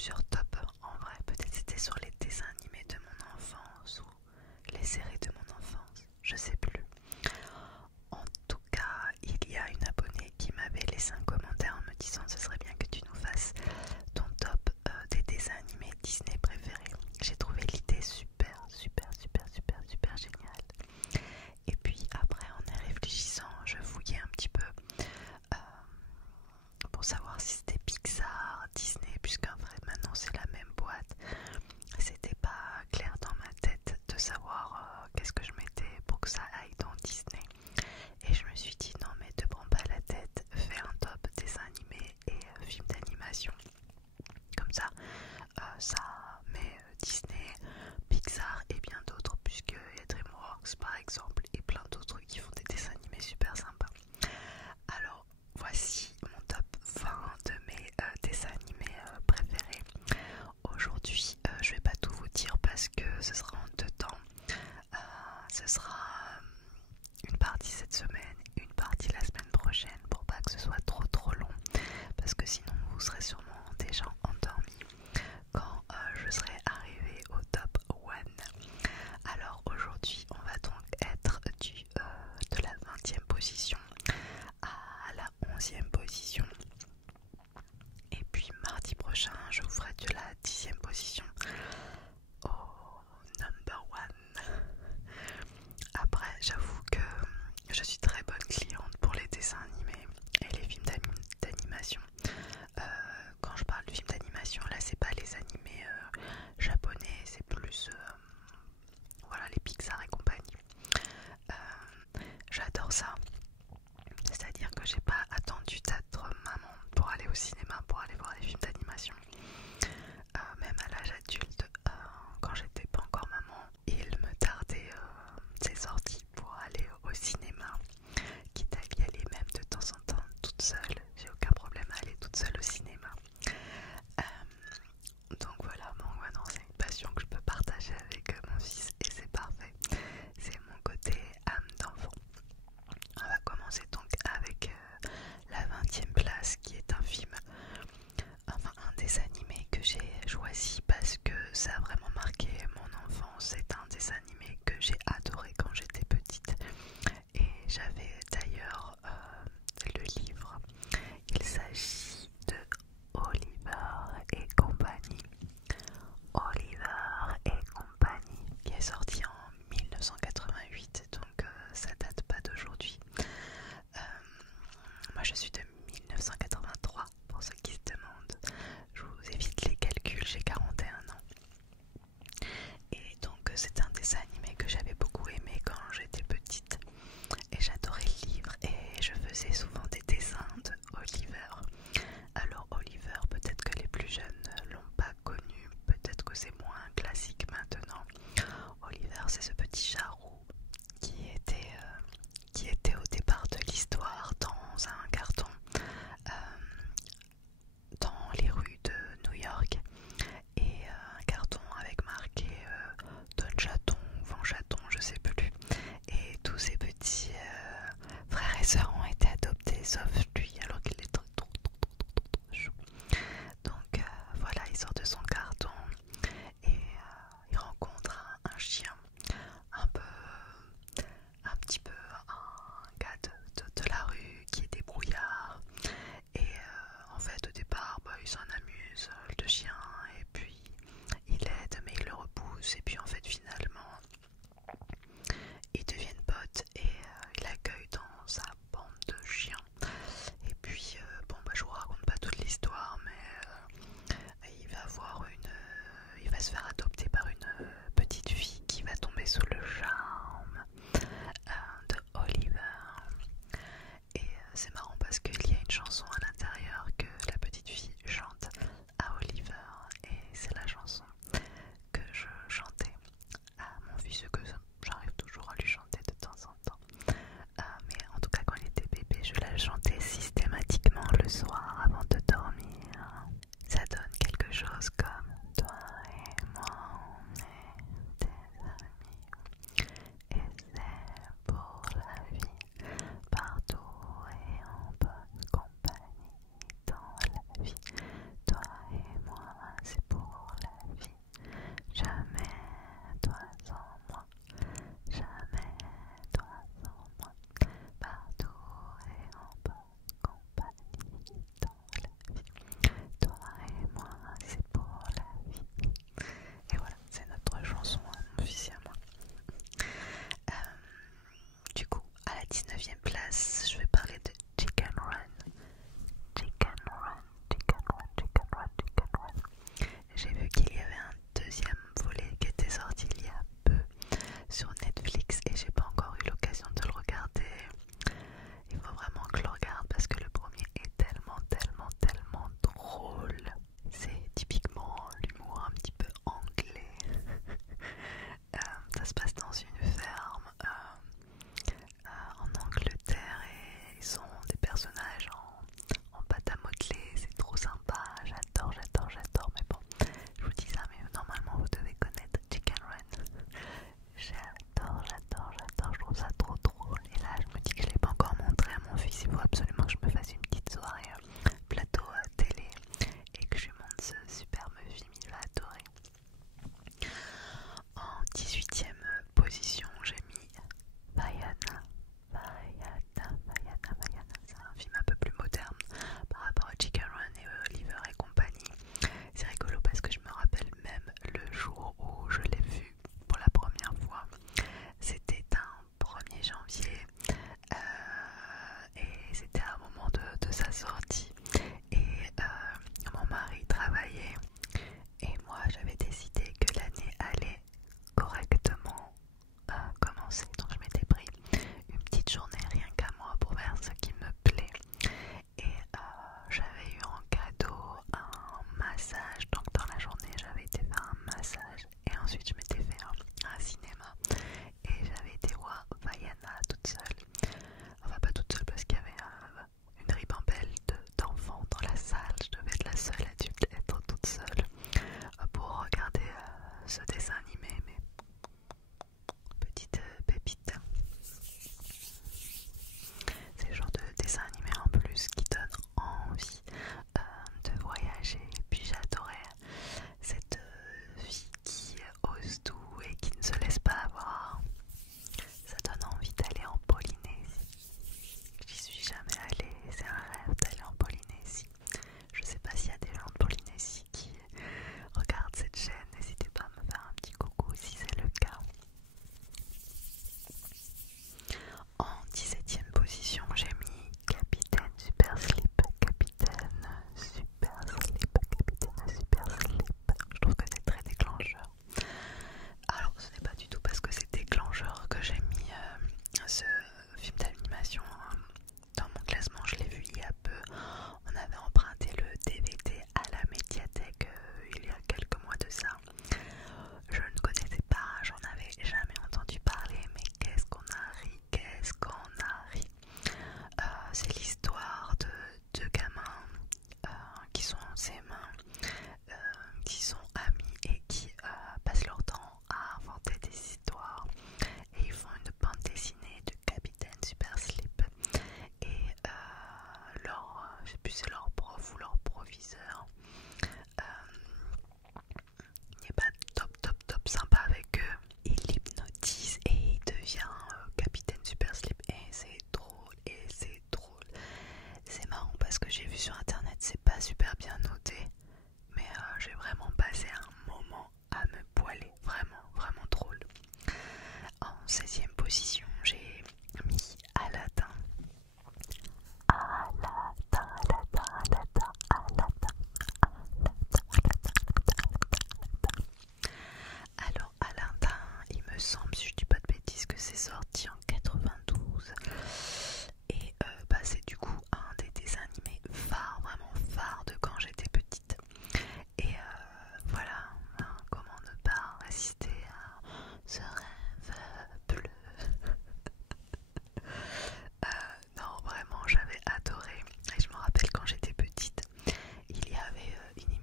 plusieurs tops en vrai. Peut-être c'était sur les dessins animés de mon enfance ou les séries de mon enfance, je sais plus. En tout cas, il y a une abonnée qui m'avait laissé un commentaire en me disant ce serait bien que tu nous fasses ton top des dessins animés Disney préférés. J'ai trouvé l'idée super géniale. Et puis après, en y réfléchissant, je fouillais un petit peu pour savoir si c'était Pixar, Disney, puisqu'en vrai maintenant c'est la même boîte. C'était pas clair dans ma tête de savoir qu'est-ce que je mettais pour que ça aille dans Disney. Et je me suis dit non mais te prends pas la tête, fais un top dessin animé et film d'animation. Comme ça, ça met Disney, Pixar et bien d'autres, puisqu'il y a DreamWorks par exemple et plein d'autres qui font des dessins animés super sympas. Alors voici mon top 20 de mes dessins animés préférés. Aujourd'hui je vais pas tout vous dire parce que ce sera en deux temps. Ce sera une partie cette semaine, une partie la semaine prochaine pour pas que ce soit trop long parce que sinon vous serez sûrement déjà endormi quand je serai arrivée au top 1. Alors aujourd'hui on va donc être de la 20e position à la 11e position. Et puis mardi prochain je vous ferai de la 10e position au number 1. Après j'avoue que je suis très bonne cliente pour les dessins animés et les films d'animation. Quand je parle de films d'animation, là c'est pas les animés japonais, c'est plus voilà, les Pixar et compagnie. J'adore ça. C'est-à-dire que j'ai pas attendu d'être maman pour aller au cinéma, pour aller voir les films d'animation. Même à l'âge adulte, quand j'étais pas encore maman, il me tardait ces sorties pour aller au cinéma. Quitte à y aller même de temps en temps toute seule, j'ai aucun problème à aller toute seule au cinéma. Donc voilà, bon, maintenant c'est une passion que je peux partager avec mon fils et c'est parfait. C'est mon côté âme d'enfant. On va commencer donc avec la 20e place qui est un film, enfin un dessin animé que j'ai choisi parce que ça a vraiment marqué mon enfance. C'est un dessin animé que j'ai adoré quand j'étais petite et j'avais d'ailleurs le livre. Il s'agit de Oliver et compagnie. Oliver et compagnie qui est sorti en 1988, donc ça date pas d'aujourd'hui. Moi je suis de 1983 pour ceux qui se demandent. Je vous évite les calculs, j'ai 41 ans. Et donc c'est un dessin animé que j'avais beaucoup aimé quand j'étais petite. Et j'adorais le livre et je faisais souvent des dessins de Oliver. Alors Oliver, peut-être que les plus jeunes ne l'ont pas connu, peut-être que c'est moins classique maintenant. Oliver, c'est ce petit chat roux qui était au départ de l'histoire dans un carton dans les rues de New York et un carton avec marqué Don Chaton ou Van Chaton, je sais plus. Et tous ces petits frères et sœurs ont été adoptés sauf lui alors qu'il est trop chou. Donc voilà, il sort de son carton et il rencontre un chien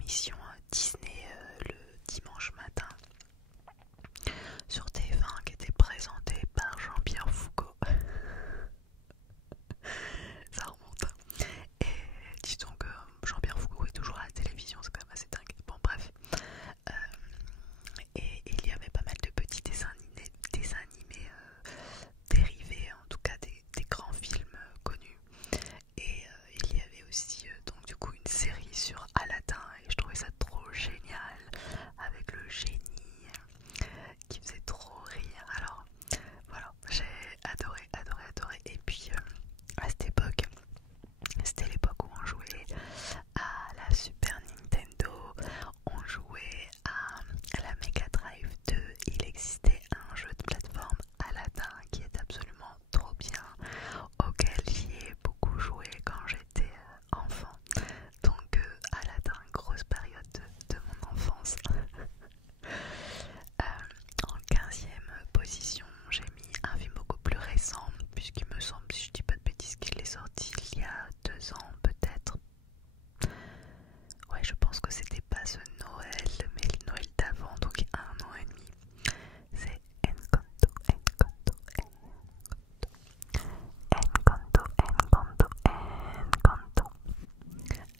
émission Disney le dimanche matin sur TF1 qui était présentée par Jean-Pierre Foucault. Ça remonte. Et disons que Jean-Pierre Foucault est toujours à la télévision, c'est quand même assez dingue. Bon bref. Et il y avait pas mal de petits dessins animés dérivés, en tout cas des grands films connus. Et il y avait aussi donc du coup une série sur Aladdin et je trouvais ça trop génial avec le génie qui faisait trop rire. Alors voilà, j'ai adoré. Et puis à cette époque, c'était l'époque où on jouait à la Super Nintendo, on jouait à la Mega Drive 2. Il existait un jeu de plateforme Aladdin qui est absolument trop bien, auquel j'y ai beaucoup joué quand j'étais enfant. Donc Aladdin, grosse période de mon enfance. En 15e position, j'ai mis un film beaucoup plus récent, puisqu'il me semble, si je dis pas de bêtises, qu'il est sorti il y a 2 ans peut-être. Ouais, je pense que c'était pas ce Noël, mais le Noël d'avant, donc 1 an et demi. C'est Encanto.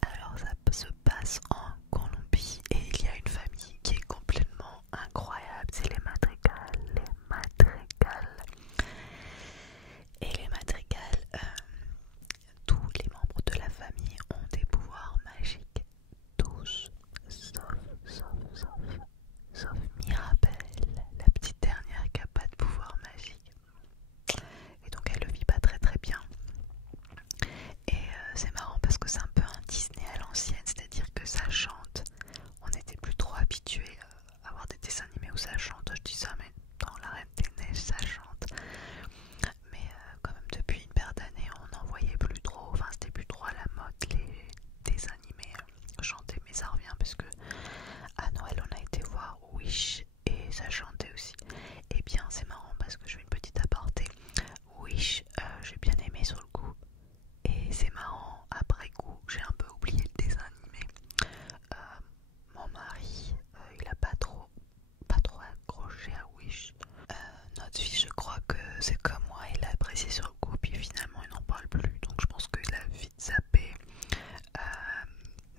Alors ça se passe en Colombie et il y a une famille qui est complètement incroyable, c'est les Madrigal. Et les Madrigal, tous les membres de la famille ont des pouvoirs magiques, tous, sauf Mirabelle, la petite dernière qui n'a pas de pouvoir magique. Et donc elle le vit pas très très bien. Et c'est marrant parce que c'est un peu un Disney à l'ancienne, c'est-à-dire que ça chante. On n'était plus trop habitués à avoir des dessins animés où ça chante. Je dis ça, mais dans La Reine des Neiges ça chante. Mais quand même depuis une paire d'années on n'en voyait plus trop. Enfin c'était plus trop à la mode les dessins animés chantés. Mais ça revient parce que à Noël on a été voir Wish et ça chantait aussi. Et bien c'est marrant parce que je fais une petite aparté. Wish j'ai bien aimé sur le coup. Et c'est marrant, après coup, j'ai un peu oublié le dessin animé. Mon mari, il a pas trop accroché à Wish. Notre fils, je crois que c'est comme moi, il a apprécié sur le coup, puis finalement il n'en parle plus. Donc je pense qu'il a vite zappé.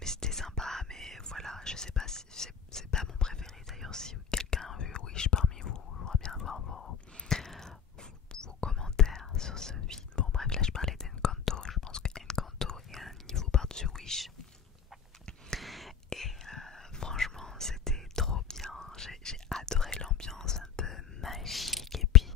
Mais c'était sympa, mais voilà, je sais pas si c'est pas mon préféré. D'ailleurs, si quelqu'un a vu Wish parmi vous, j'aimerais bien avoir vos commentaires sur ce film. Bon bref, là je parlais d'Encanto, je pense qu'Encanto est un niveau par-dessus Wish. Et franchement c'était trop bien, j'ai adoré l'ambiance un peu magique et puis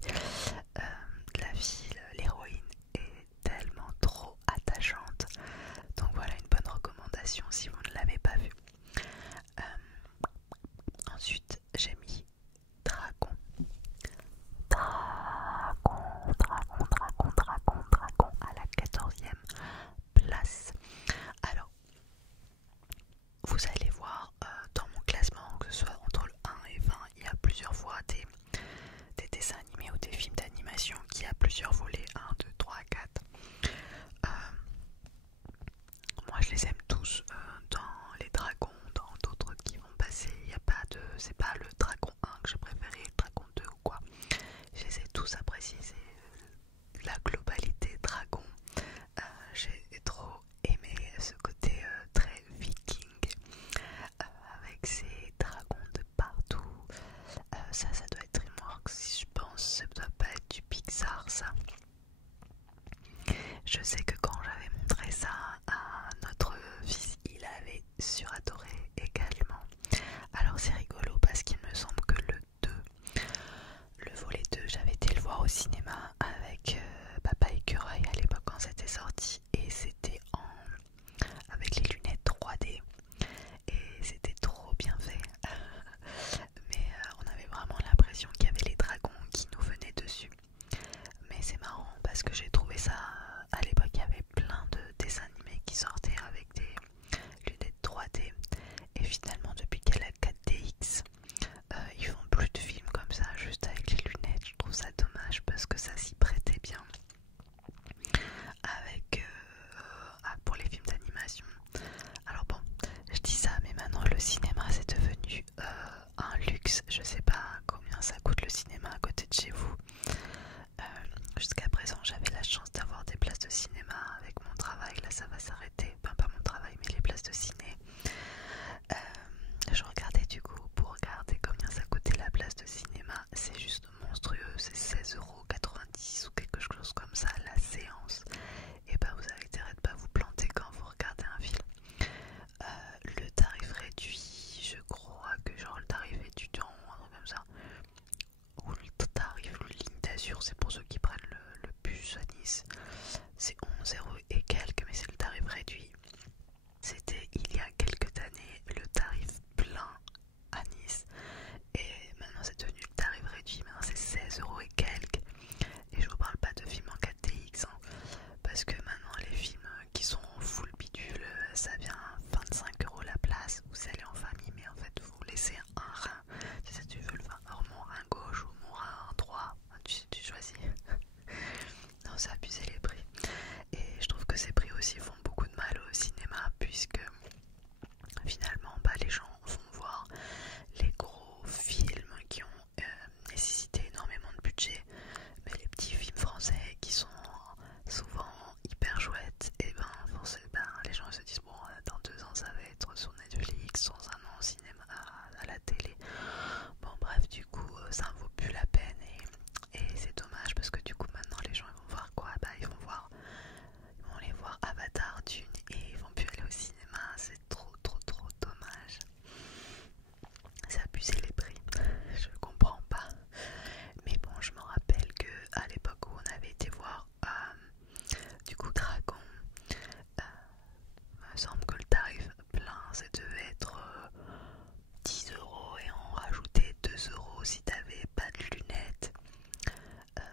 euros si t'avais pas de lunettes.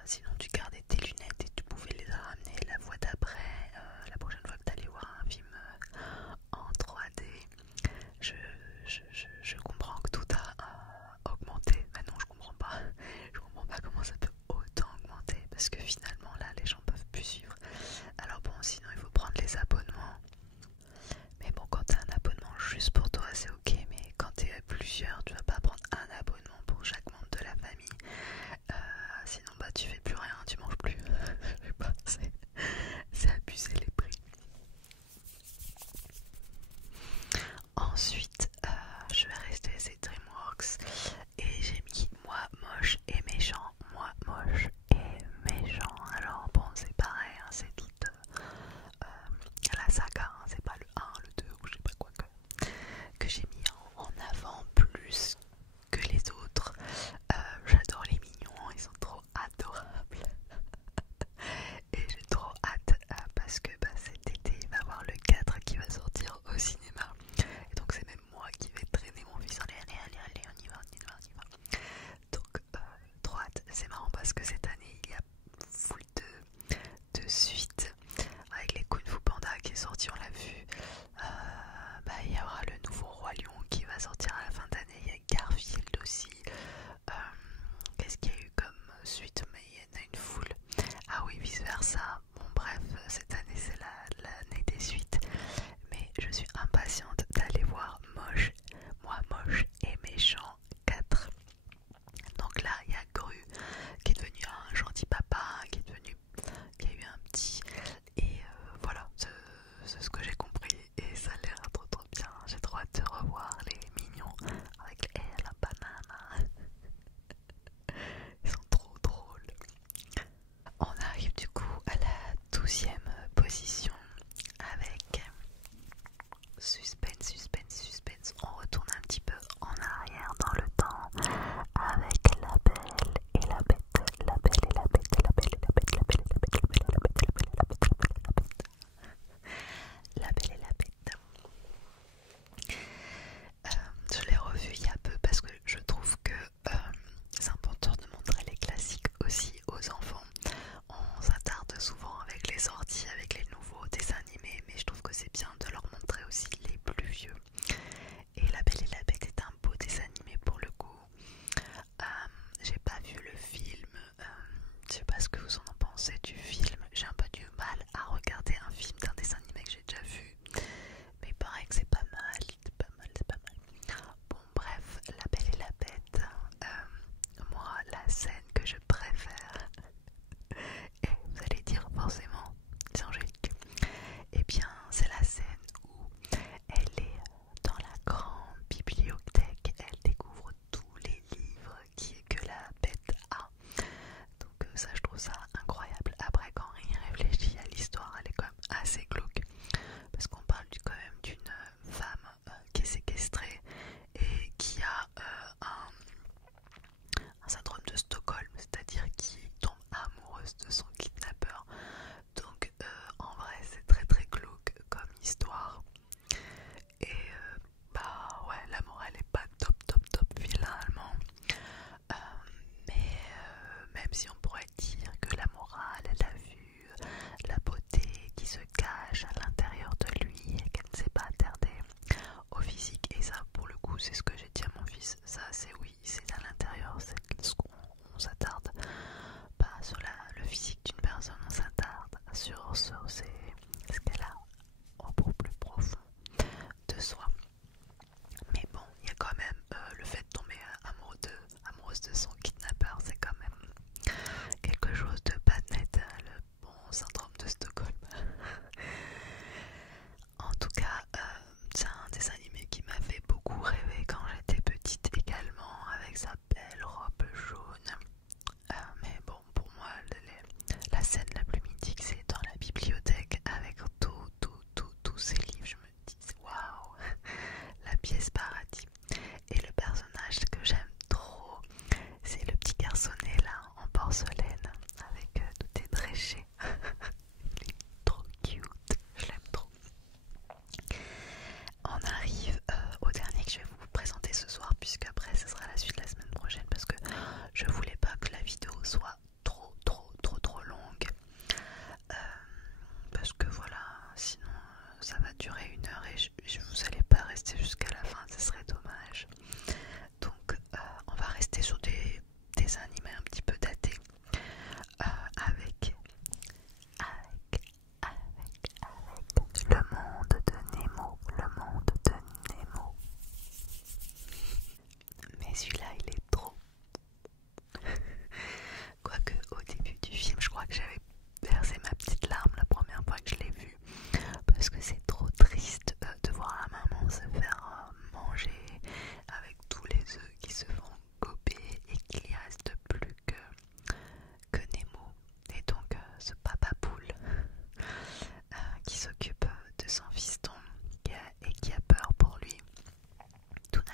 Sinon tu gardais tes lunettes et tu pouvais les ramener la fois d'après, la prochaine fois que t'allais voir un film en 3D. Je comprends que tout a augmenté. Maintenant je comprends pas. Je comprends pas comment ça peut autant augmenter parce que finalement là les gens peuvent plus suivre. Alors bon, sinon il faut prendre les abonnements. Mais bon, quand t'as un abonnement juste pour toi c'est ok, mais quand t'es plusieurs tu vas pas prendre un abonnement pour chaque membre de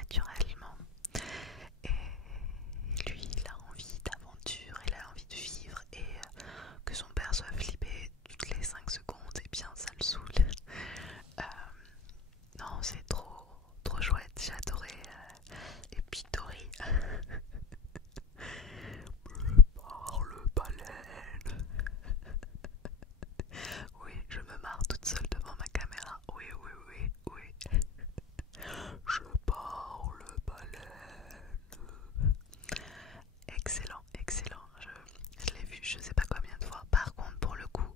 naturellement. Et lui, il a envie d'aventure, il a envie de vivre, et que son père soit flippé toutes les 5 secondes, et bien ça le saoule. Euh, non, c'est trop chouette, j'ai adoré. Et puis Tori, parle baleine. Oui, je me marre toute seule devant ma caméra. Oui. Je parle baleine. Excellent. Je l'ai vu je sais pas combien de fois. Par contre, pour le coup,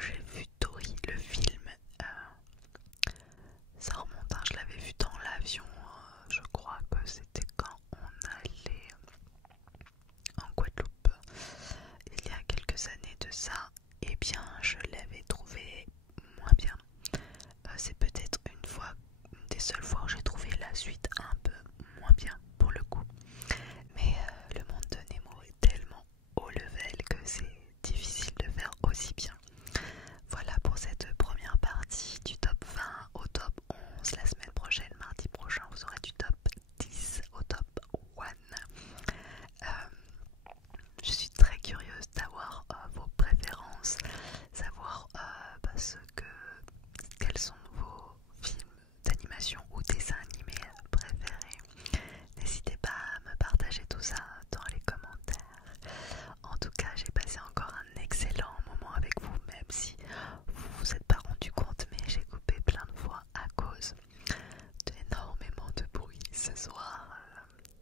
j'ai vu Tori, le film. Ça remonte, hein, je l'avais vu dans l'avion. Je crois que c'était quand on allait en Guadeloupe il y a quelques années de ça. Et bien, je l'avais trouvé moins bien. C'est peut-être une des seules fois où j'ai trouvé la suite un peu moins bien pour le coup. Mais le monde de Nemo est tellement haut level que c'est difficile de faire aussi bien. Voilà pour cette première partie du top 20 au top 11. La semaine prochaine, mardi prochain, vous aurez du top 10 au top 1. Je suis très curieuse d'avoir vos préférences, savoir quels sont vos films d'animation ou dessins animés préférés. N'hésitez pas à me partager tout ça dans les commentaires. En tout cas, j'ai passé encore un excellent moment avec vous, même si vous vous êtes pas rendu compte, mais j'ai coupé plein de fois à cause d'énormément de bruit ce soir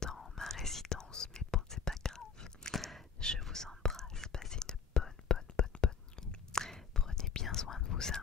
dans ma résidence. Mais bon, c'est pas grave. Je vous embrasse. Passez une bonne nuit. Prenez bien soin de vous, c'est